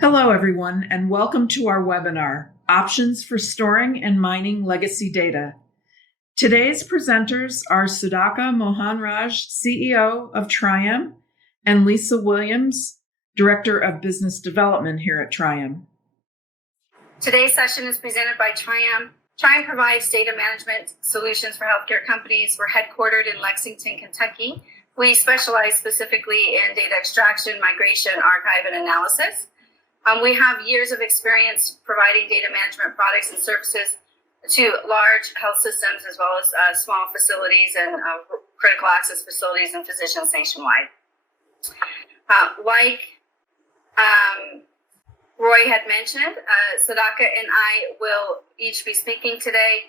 Hello, everyone, and welcome to our webinar, Options for Storing and Mining Legacy Data. Today's presenters are Sudhaka Mohanraj, CEO of Triyam, and Lisa Williams, Director of Business Development here at Triyam. Today's session is presented by Triyam. Triyam provides data management solutions for healthcare companies. We're headquartered in Lexington, Kentucky. We specialize specifically in data extraction, migration, archive, and analysis. We have years of experience providing data management products and services to large health systems as well as small facilities and critical access facilities and physicians nationwide. Like Roy had mentioned, Sudhaka and I will each be speaking today.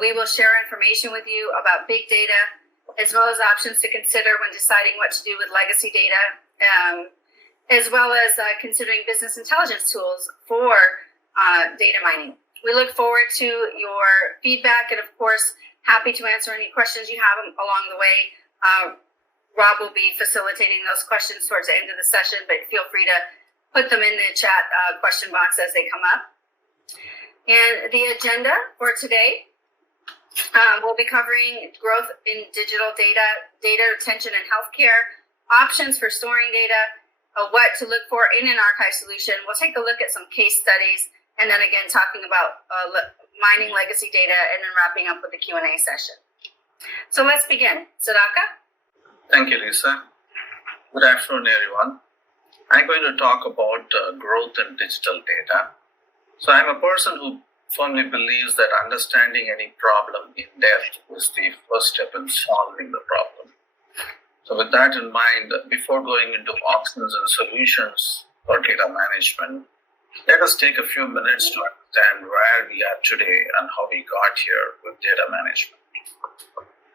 We will share information with you about big data as well as options to consider when deciding what to do with legacy data. As well as considering business intelligence tools for data mining. We look forward to your feedback and, of course, happy to answer any questions you have along the way. Rob will be facilitating those questions towards the end of the session, but feel free to put them in the chat question box as they come up. And the agenda for today, we'll be covering growth in digital data retention in healthcare, options for storing data, what to look for in an archive solution. We'll take a look at some case studies, and then again talking about mining legacy data, and then wrapping up with the Q&A session. So let's begin. Sudhaka? Thank you, Lisa. Good afternoon, everyone. I'm going to talk about growth in digital data. So I'm a person who firmly believes that understanding any problem in depth is the first step in solving the problem. So with that in mind, before going into options and solutions for data management, let us take a few minutes to understand where we are today and how we got here with data management.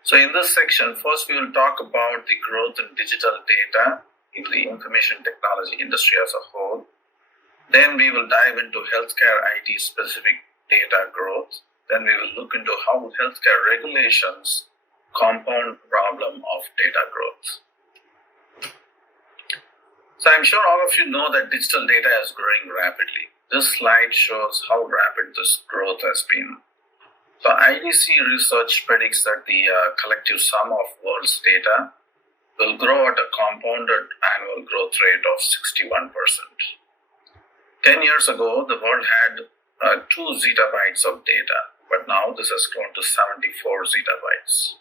So in this section, first we will talk about the growth in digital data in the information technology industry as a whole. Then we will dive into healthcare IT specific data growth. Then we will look into how healthcare regulations compound problem of data growth. So I'm sure all of you know that digital data is growing rapidly. This slide shows how rapid this growth has been. So IDC research predicts that the collective sum of world's data will grow at a compounded annual growth rate of 61%. 10 years ago, the world had 2 zettabytes of data, but now this has grown to 74 zettabytes.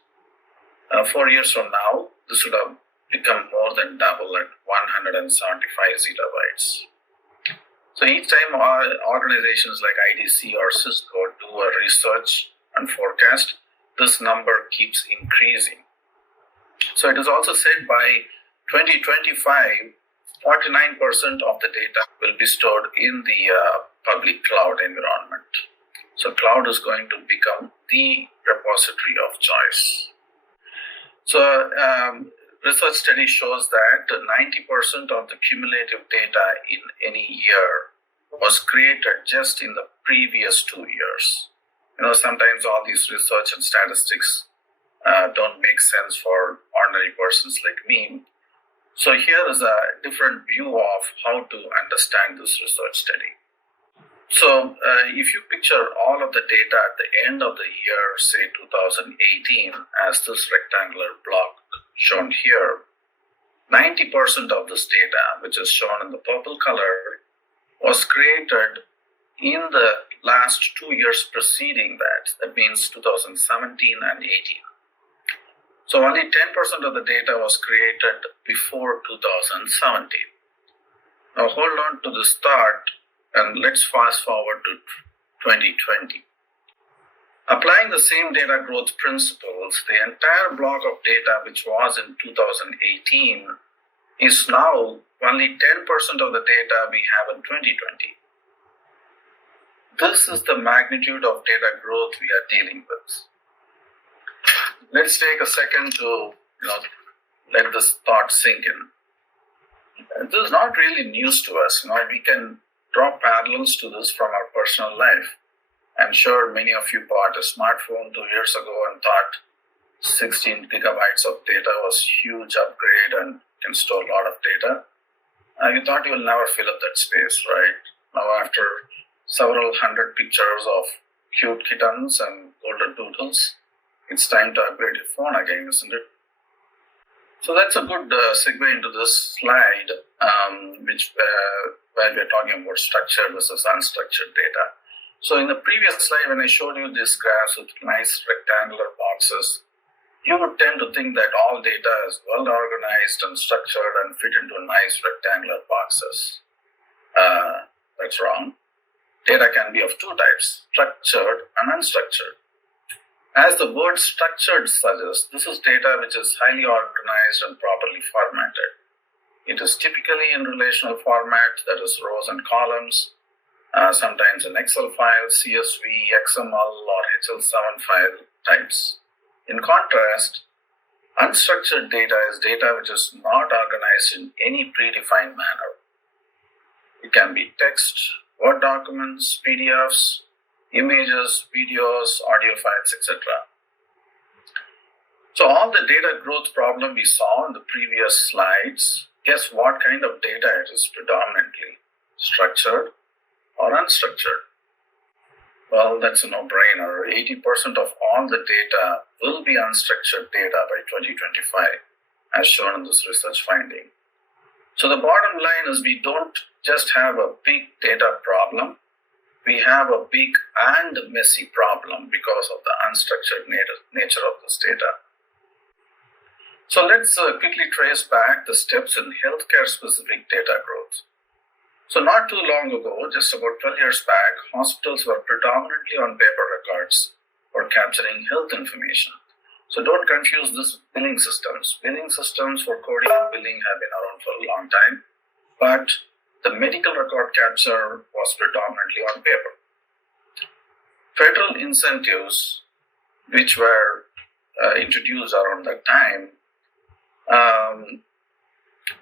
4 years from now, this would have become more than double at 175 zettabytes. So each time organizations like IDC or Cisco do a research and forecast, this number keeps increasing. So it is also said by 2025, 49% of the data will be stored in the public cloud environment. So cloud is going to become the repository of choice. So research study shows that 90% of the cumulative data in any year was created just in the previous 2 years. Sometimes all these research and statistics don't make sense for ordinary persons like me. So here is a different view of how to understand this research study. So if you picture all of the data at the end of the year, say 2018, as this rectangular block shown here, 90% of this data, which is shown in the purple color, was created in the last 2 years preceding that. That means 2017 and 18. So only 10% of the data was created before 2017. Now hold on to this thought and let's fast forward to 2020. Applying the same data growth principles, the entire block of data which was in 2018 is now only 10% of the data we have in 2020. This is the magnitude of data growth we are dealing with. Let's take a second to let this thought sink in. This is not really news to us. We can draw parallels to this from our personal life. I'm sure many of you bought a smartphone 2 years ago and thought 16 gigabytes of data was a huge upgrade and can store a lot of data. You thought you'll never fill up that space, right? Now, after several hundred pictures of cute kittens and golden doodles, it's time to upgrade your phone again, isn't it? So that's a good segue into this slide, where we're talking about structured versus unstructured data. So in the previous slide, when I showed you these graphs with nice rectangular boxes, you would tend to think that all data is well organized and structured and fit into nice rectangular boxes. That's wrong. Data can be of two types, structured and unstructured. As the word structured suggests, this is data which is highly organized and properly formatted. It is typically in relational format, that is rows and columns, sometimes in Excel files, CSV, XML, or HL7 file types. In contrast, unstructured data is data which is not organized in any predefined manner. It can be text, Word documents, PDFs, images, videos, audio files, etc. So all the data growth problem we saw in the previous slides, guess what kind of data it is predominantly? Structured or unstructured? Well, that's a no-brainer. 80% of all the data will be unstructured data by 2025, as shown in this research finding. So the bottom line is we don't just have a big data problem, we have a big and messy problem because of the unstructured nature of this data. So let's quickly trace back the steps in healthcare-specific data growth. So not too long ago, just about 12 years back, hospitals were predominantly on paper records for capturing health information. So don't confuse this with billing systems. Billing systems for coding and billing have been around for a long time, but the medical record capture was predominantly on paper. Federal incentives, which were introduced around that time,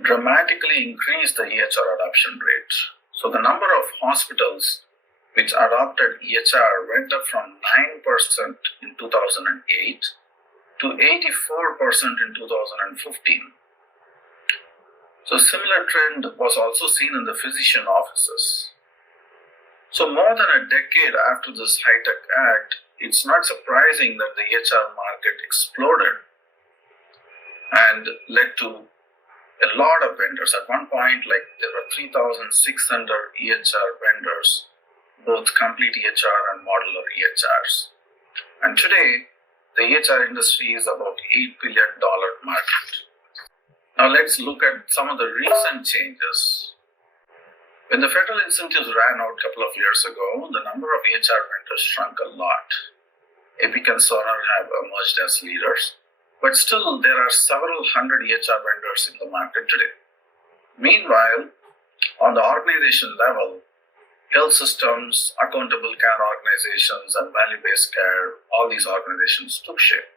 dramatically increased the EHR adoption rate. So the number of hospitals which adopted EHR went up from 9% in 2008 to 84% in 2015. So similar trend was also seen in the physician offices. So more than a decade after this high-tech act, it's not surprising that the EHR market exploded and led to a lot of vendors. At one point, there were 3,600 EHR vendors, both complete EHR and modular EHRs. And today, the EHR industry is about $8 billion market. Now let's look at some of the recent changes. When the federal incentives ran out a couple of years ago, the number of EHR vendors shrunk a lot. Epic and Sonar have emerged as leaders, but still there are several hundred EHR vendors in the market today. Meanwhile, on the organization level, health systems, accountable care organizations, and value-based care, all these organizations took shape.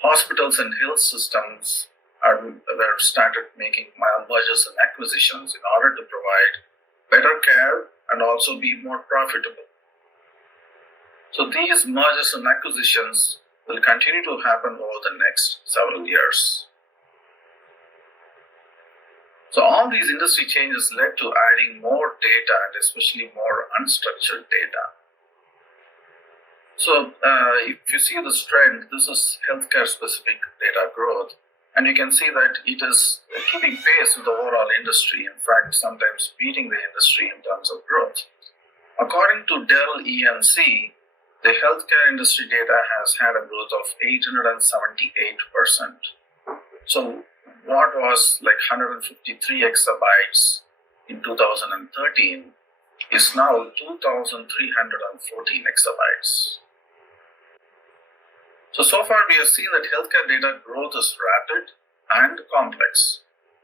Hospitals and health systems were started making mergers and acquisitions in order to provide better care and also be more profitable. So these mergers and acquisitions will continue to happen over the next several years. So all these industry changes led to adding more data and especially more unstructured data. So if you see this trend, this is healthcare specific data growth, and you can see that it is keeping pace with the overall industry, in fact sometimes beating the industry in terms of growth. According to Dell EMC, the healthcare industry data has had a growth of 878%. So what was 153 exabytes in 2013 is now 2,314 exabytes. So far we have seen that healthcare data growth is rapid and complex.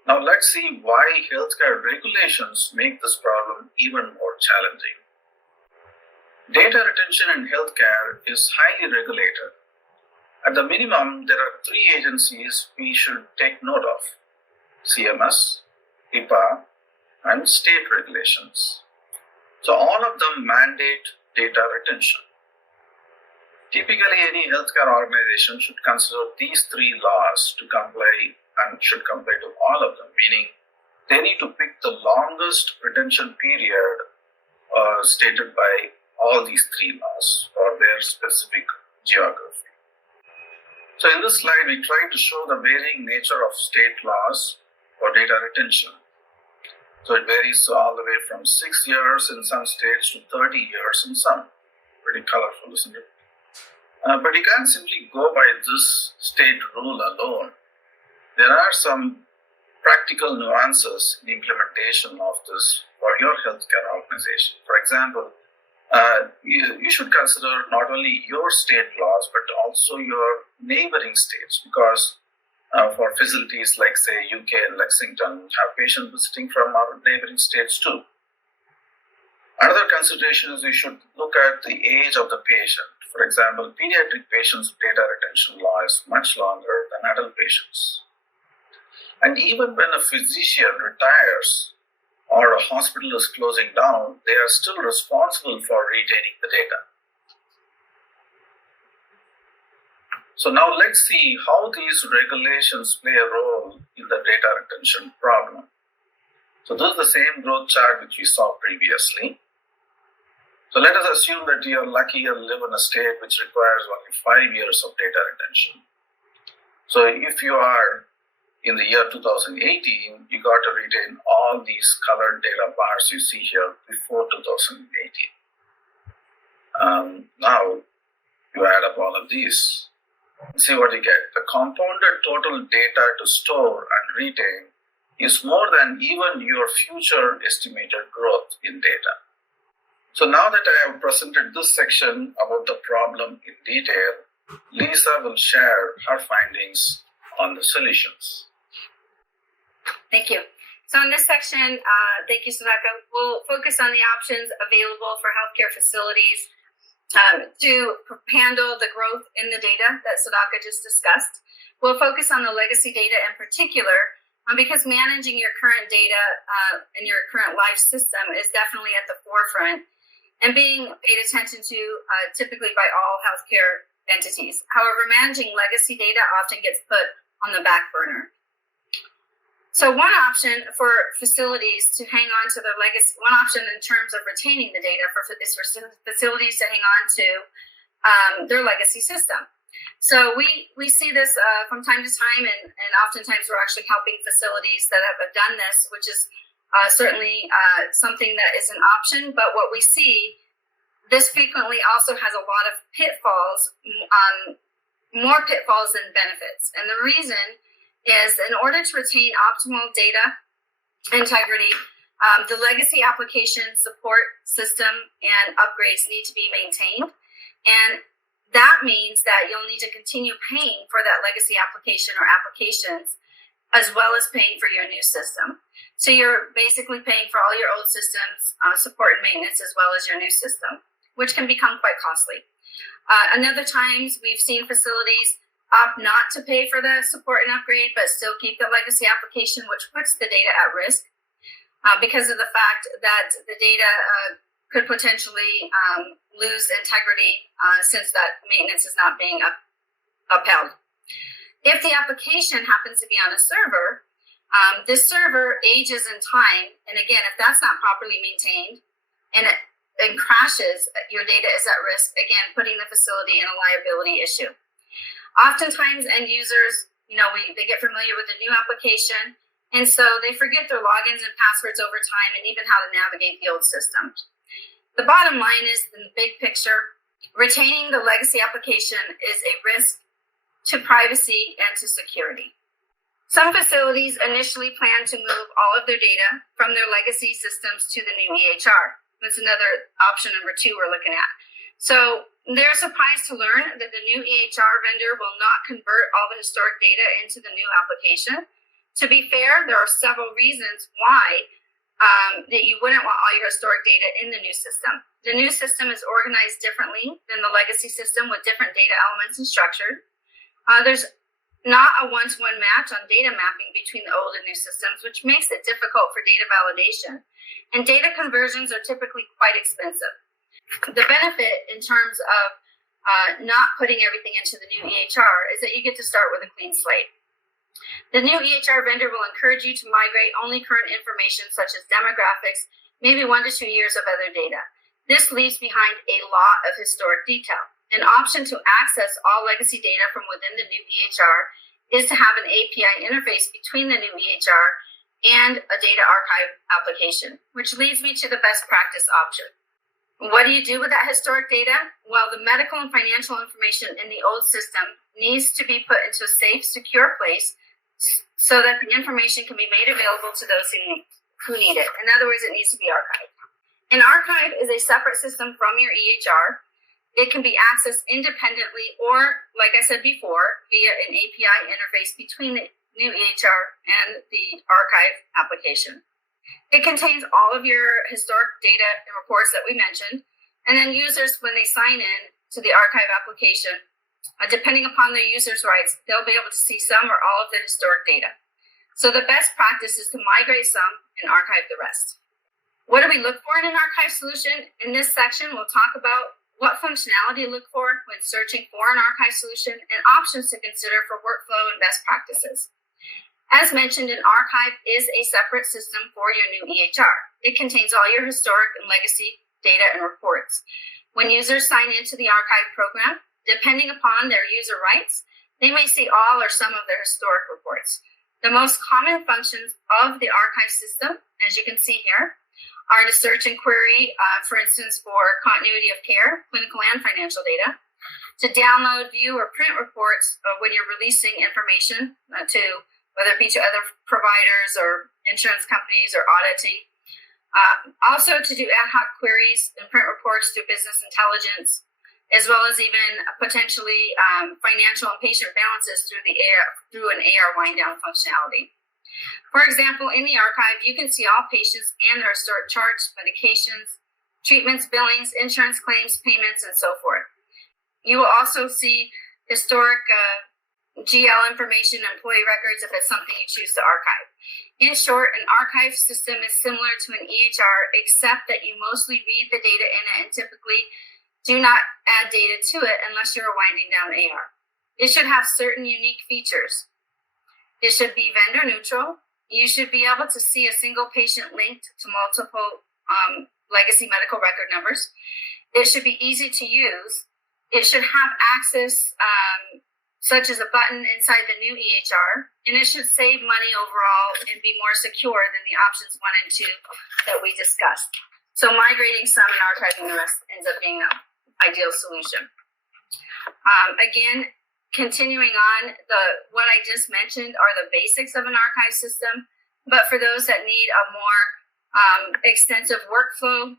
Now let's see why healthcare regulations make this problem even more challenging. Data retention in healthcare is highly regulated. At the minimum, there are 3 agencies we should take note of: CMS, HIPAA, and state regulations. So all of them mandate data retention. Typically, any healthcare organization should consider these 3 laws to comply and should comply to all of them, meaning they need to pick the longest retention period stated by all these three laws for their specific geography. So in this slide, we try to show the varying nature of state laws for data retention. So it varies all the way from 6 years in some states to 30 years in some. Pretty colorful, isn't it? But you can't simply go by this state rule alone. There are some practical nuances in the implementation of this for your healthcare organization. For example, you should consider not only your state laws, but also your neighboring states, because for facilities like, say, UK and Lexington, have patients visiting from our neighboring states too. Another consideration is you should look at the age of the patient. For example, pediatric patients' data retention law is much longer than adult patients. And even when a physician retires or a hospital is closing down, they are still responsible for retaining the data. So now let's see how these regulations play a role in the data retention problem. So this is the same growth chart which we saw previously. So let us assume that you are lucky and live in a state which requires only 5 years of data retention. So if you are in the year 2018, you got to retain all these colored data bars you see here before 2018. Now you add up all of these. See what you get. The compounded total data to store and retain is more than even your future estimated growth in data. So now that I have presented this section about the problem in detail, Lisa will share her findings on the solutions. Thank you. So in this section, thank you, Sudhaka, we'll focus on the options available for healthcare facilities to handle the growth in the data that Sudhaka just discussed. We'll focus on the legacy data in particular, because managing your current data and your current life system is definitely at the forefront and being paid attention to typically by all healthcare entities. However, managing legacy data often gets put on the back burner. So one option for facilities to hang on to their legacy, one option in terms of retaining the data is for facilities to hang on to their legacy system. So we see this from time to time, and oftentimes we're actually helping facilities that have done this, which is certainly something that is an option. But what we see, this frequently also has a lot of pitfalls, more pitfalls than benefits. And the reason is in order to retain optimal data integrity, the legacy application support system and upgrades need to be maintained. And that means that you'll need to continue paying for that legacy application or applications, as well as paying for your new system. So you're basically paying for all your old systems, support and maintenance, as well as your new system, which can become quite costly. Another times we've seen facilities opt not to pay for the support and upgrade, but still keep the legacy application, which puts the data at risk because of the fact that the data could potentially lose integrity since that maintenance is not being upheld. If the application happens to be on a server, this server ages in time, and again, if that's not properly maintained and it crashes, your data is at risk, again, putting the facility in a liability issue. Oftentimes, end users, they get familiar with the new application, and so they forget their logins and passwords over time and even how to navigate the old system. The bottom line is, in the big picture, retaining the legacy application is a risk to privacy and to security. Some facilities initially plan to move all of their data from their legacy systems to the new EHR. That's another option number 2 we're looking at. So they're surprised to learn that the new EHR vendor will not convert all the historic data into the new application. To be fair, there are several reasons why that you wouldn't want all your historic data in the new system. The new system is organized differently than the legacy system with different data elements and structure. There's not a one-to-one match on data mapping between the old and new systems, which makes it difficult for data validation. And data conversions are typically quite expensive. The benefit in terms of not putting everything into the new EHR is that you get to start with a clean slate. The new EHR vendor will encourage you to migrate only current information such as demographics, maybe 1 to 2 years of other data. This leaves behind a lot of historic detail. An option to access all legacy data from within the new EHR is to have an API interface between the new EHR and a data archive application, which leads me to the best practice option. What do you do with that historic data? Well, the medical and financial information in the old system needs to be put into a safe, secure place so that the information can be made available to those who need it. In other words, it needs to be archived. An archive is a separate system from your EHR. It can be accessed independently or, like I said before, via an API interface between the new EHR and the archive application. It contains all of your historic data and reports that we mentioned, and then users, when they sign in to the archive application, depending upon their users' rights, they'll be able to see some or all of the historic data. So the best practice is to migrate some and archive the rest. What do we look for in an archive solution? In this section, we'll talk about what functionality to look for when searching for an archive solution and options to consider for workflow and best practices. As mentioned, an archive is a separate system for your new EHR. It contains all your historic and legacy data and reports. When users sign into the archive program, depending upon their user rights, they may see all or some of their historic reports. The most common functions of the archive system, as you can see here, are to search and query, for instance, for continuity of care, clinical and financial data, to download, view, or print reports when you're releasing information to whether it be to other providers or insurance companies or auditing. Also to do ad hoc queries and print reports through business intelligence, as well as even potentially financial and patient balances through an AR wind down functionality. For example, in the archive, you can see all patients and their historic charts, medications, treatments, billings, insurance claims, payments, and so forth. You will also see historic GL information, employee records, if it's something you choose to archive. In short, an archive system is similar to an EHR, except that you mostly read the data in it and typically do not add data to it unless you're winding down AR. It should have certain unique features. It should be vendor neutral. You should be able to see a single patient linked to multiple legacy medical record numbers. It should be easy to use. It should have access such as a button inside the new EHR, and it should save money overall and be more secure than the options 1 and 2 that we discussed. So migrating some and archiving the rest ends up being the ideal solution. Again, continuing on, what I just mentioned are the basics of an archive system, but for those that need a more extensive workflow,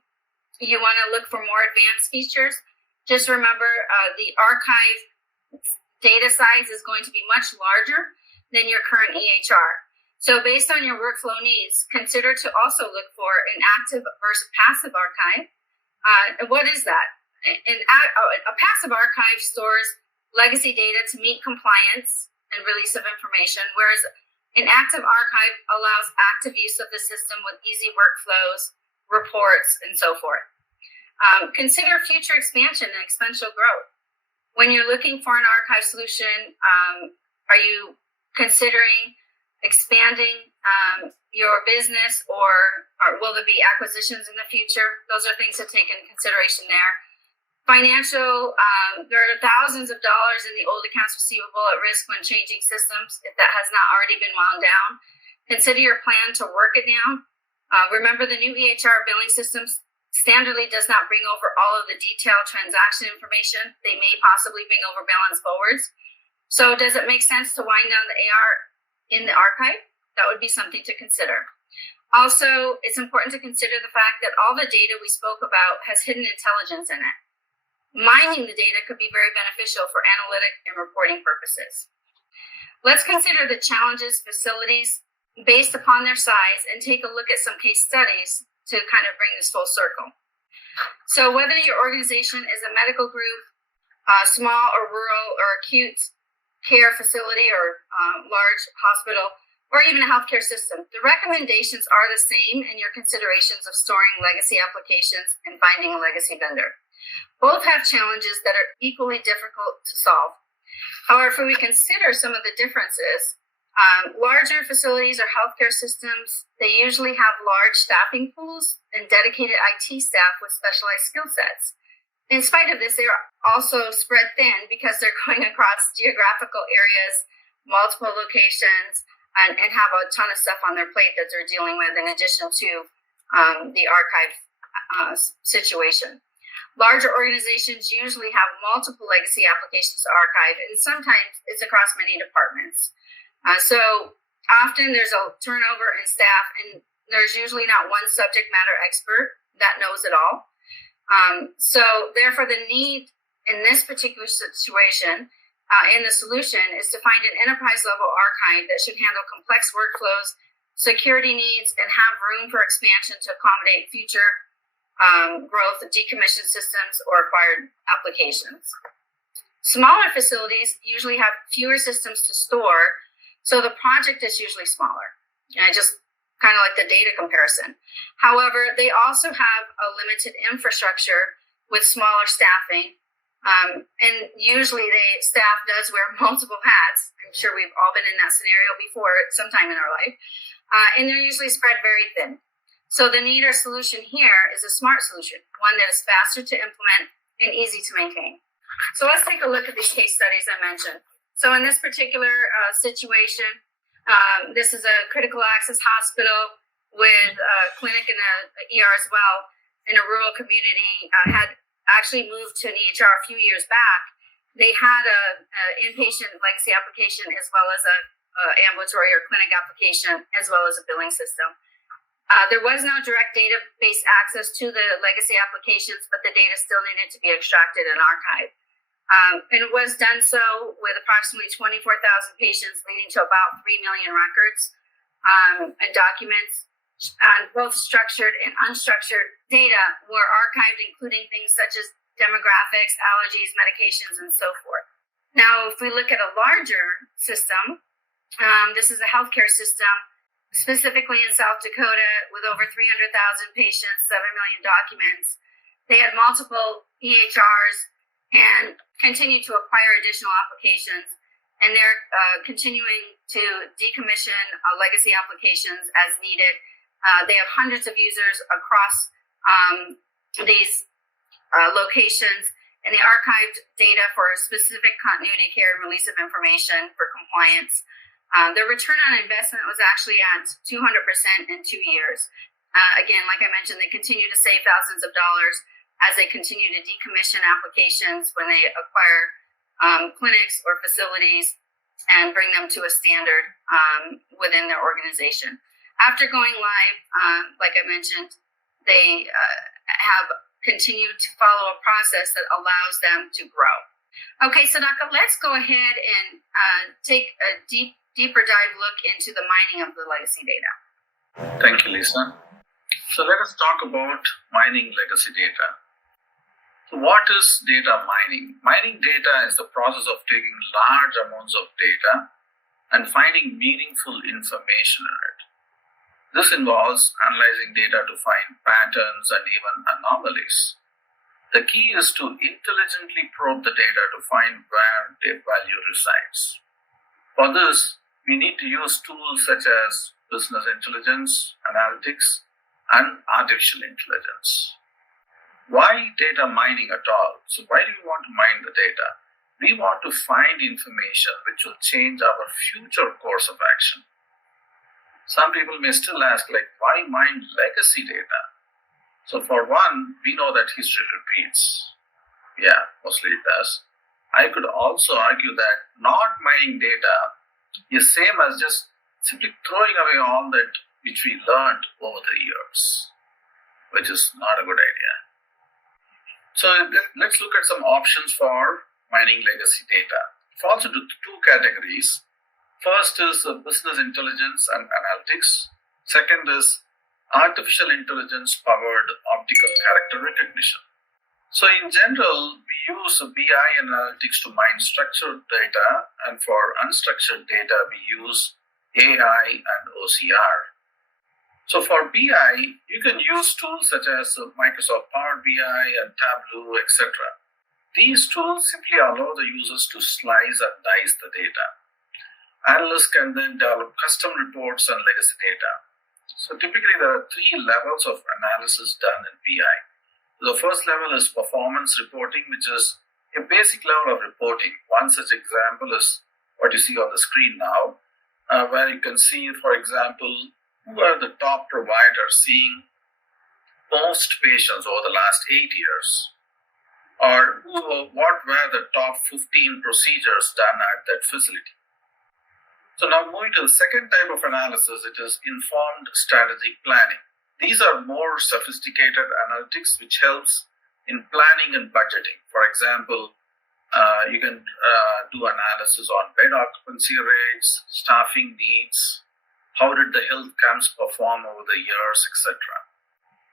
you want to look for more advanced features. Just remember the archive data size is going to be much larger than your current EHR. So based on your workflow needs, consider to also look for an active versus passive archive. What is that? A passive archive stores legacy data to meet compliance and release of information, whereas an active archive allows active use of the system with easy workflows, reports, and so forth. Consider future expansion and exponential growth. When you're looking for an archive solution, are you considering expanding your business, or will there be acquisitions in the future? Those are things to take into consideration there. Financial, there are thousands of dollars in the old accounts receivable at risk when changing systems if that has not already been wound down. Consider your plan to work it down. Remember, the new EHR billing systems standardly does not bring over all of the detailed transaction information. They may possibly bring over balance forwards. So does it make sense to wind down the AR in the archive? That would be something to consider. Also, it's important to consider the fact that all the data we spoke about has hidden intelligence in it. Mining the data could be very beneficial for analytic and reporting purposes. Let's consider the challenges facilities based upon their size and take a look at some case studies to kind of bring this full circle. So whether your organization is a medical group, small or rural or acute care facility or large hospital, or even a healthcare system, the recommendations are the same in your considerations of storing legacy applications and finding a legacy vendor. Both have challenges that are equally difficult to solve. However, if we consider some of the differences, Larger facilities or healthcare systems, they usually have large staffing pools and dedicated IT staff with specialized skill sets. In spite of this, they're also spread thin because they're going across geographical areas, multiple locations, and have a ton of stuff on their plate that they're dealing with in addition to the archive situation. Larger organizations usually have multiple legacy applications to archive, and sometimes it's across many departments. So often there's a turnover in staff, and there's usually not one subject matter expert that knows it all. So therefore, the need in this particular situation in the solution is to find an enterprise level archive that should handle complex workflows, security needs, and have room for expansion to accommodate future growth of decommissioned systems or acquired applications. Smaller facilities usually have fewer systems to store, so the project is usually smaller. Just kind of like the data comparison. However, they also have a limited infrastructure with smaller staffing, and usually staff does wear multiple hats. I'm sure we've all been in that scenario before at some time in our life, and they're usually spread very thin. So the need or solution here is a smart solution, one that is faster to implement and easy to maintain. So let's take a look at these case studies I mentioned. So in this particular situation, this is a critical access hospital with a clinic and a ER as well in a rural community, had actually moved to an EHR a few years back. They had a inpatient legacy application as well as a ambulatory or clinic application as well as a billing system. There was no direct database access to the legacy applications, but the data still needed to be extracted and archived. And it was done so with approximately 24,000 patients, leading to about 3 million records and documents. Both structured and unstructured data were archived, including things such as demographics, allergies, medications, and so forth. Now, if we look at a larger system, this is a healthcare system, specifically in South Dakota, with over 300,000 patients, 7 million documents. They had multiple EHRs and continue to acquire additional applications. And they're continuing to decommission legacy applications as needed. They have hundreds of users across these locations, and they archived data for specific continuity care and release of information for compliance. Their return on investment was actually at 200% in 2 years. Again, like I mentioned, they continue to save thousands of dollars as they continue to decommission applications when they acquire clinics or facilities and bring them to a standard within their organization. After going live, like I mentioned, they have continued to follow a process that allows them to grow. Okay, Sadaka, let's go ahead and take a deeper dive look into the mining of the legacy data. Thank you, Lisa. So let us talk about mining legacy data. So what is data mining? Mining data is the process of taking large amounts of data and finding meaningful information in it. This involves analyzing data to find patterns and even anomalies. The key is to intelligently probe the data to find where their value resides. For this, we need to use tools such as business intelligence, analytics, and artificial intelligence. Why data mining at all? So why do we want to mine the data? We want to find information which will change our future course of action. Some people may still ask, why mine legacy data? So for one, we know that history repeats. Yeah, mostly it does. I could also argue that not mining data is same as just simply throwing away all that which we learned over the years, which is not a good idea. So let's look at some options for mining legacy data. It falls into two categories. First is business intelligence and analytics. Second is artificial intelligence powered optical character recognition. So in general, we use BI analytics to mine structured data, and for unstructured data, we use AI and OCR. So for BI, you can use tools such as Microsoft Power BI and Tableau, etc. These tools simply allow the users to slice and dice the data. Analysts can then develop custom reports and legacy data. So typically there are 3 levels of analysis done in BI. The first level is performance reporting, which is a basic level of reporting. One such example is what you see on the screen now, where you can see, for example, who are the top providers seeing most patients over the last 8 years, or what were the top 15 procedures done at that facility. So now moving to the second type of analysis, it is informed strategic planning. These are more sophisticated analytics which helps in planning and budgeting. For example, you can do analysis on bed occupancy rates, staffing needs, how did the health camps perform over the years, etc.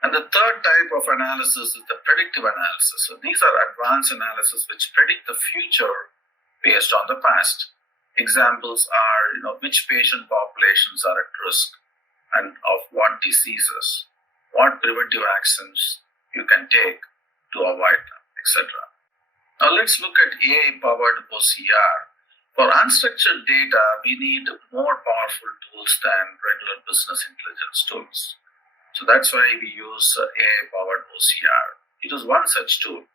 And the third type of analysis is the predictive analysis. So these are advanced analysis which predict the future based on the past. Examples are, which patient populations are at risk and of what diseases, what preventive actions you can take to avoid them, etc. Now let's look at AI-powered OCR. For unstructured data, we need more powerful tools than regular business intelligence tools. So that's why we use AI-powered OCR. It is one such tool.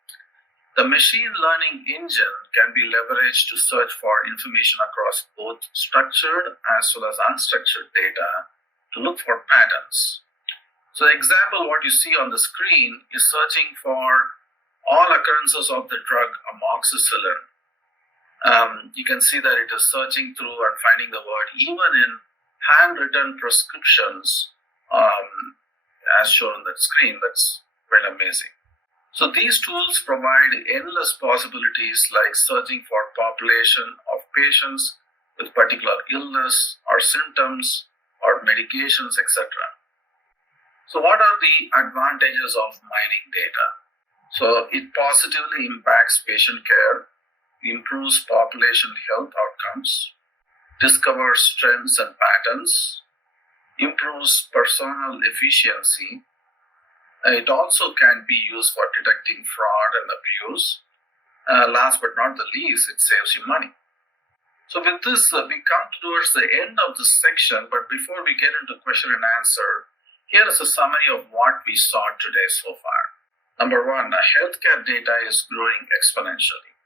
The machine learning engine can be leveraged to search for information across both structured as well as unstructured data to look for patterns. So the example, what you see on the screen, is searching for all occurrences of the drug amoxicillin. You can see that it is searching through and finding the word even in handwritten prescriptions as shown on the screen. That's quite amazing. So these tools provide endless possibilities like searching for population of patients with particular illness or symptoms or medications, etc. So what are the advantages of mining data? So it positively impacts patient care, improves population health outcomes, discovers trends and patterns, improves personnel efficiency. It also can be used for detecting fraud and abuse. Last but not the least, it saves you money. So with this, we come towards the end of this section, but before we get into question and answer, here is a summary of what we saw today so far. Number 1, healthcare data is growing exponentially.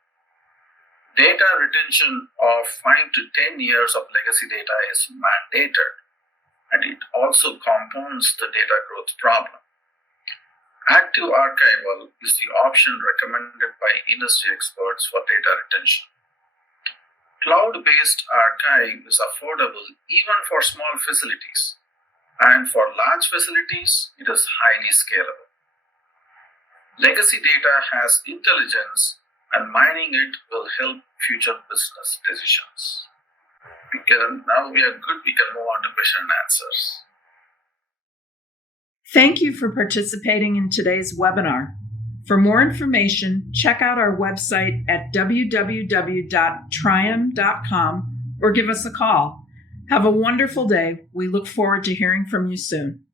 Data retention of 5 to 10 years of legacy data is mandated, and it also compounds the data growth problem. Active archival is the option recommended by industry experts for data retention. Cloud-based archive is affordable even for small facilities, and for large facilities, it is highly scalable. Legacy data has intelligence, and mining it will help future business decisions. Now we are good, we can move on to question and answers. Thank you for participating in today's webinar. For more information, check out our website at www.triyam.com or give us a call. Have a wonderful day. We look forward to hearing from you soon.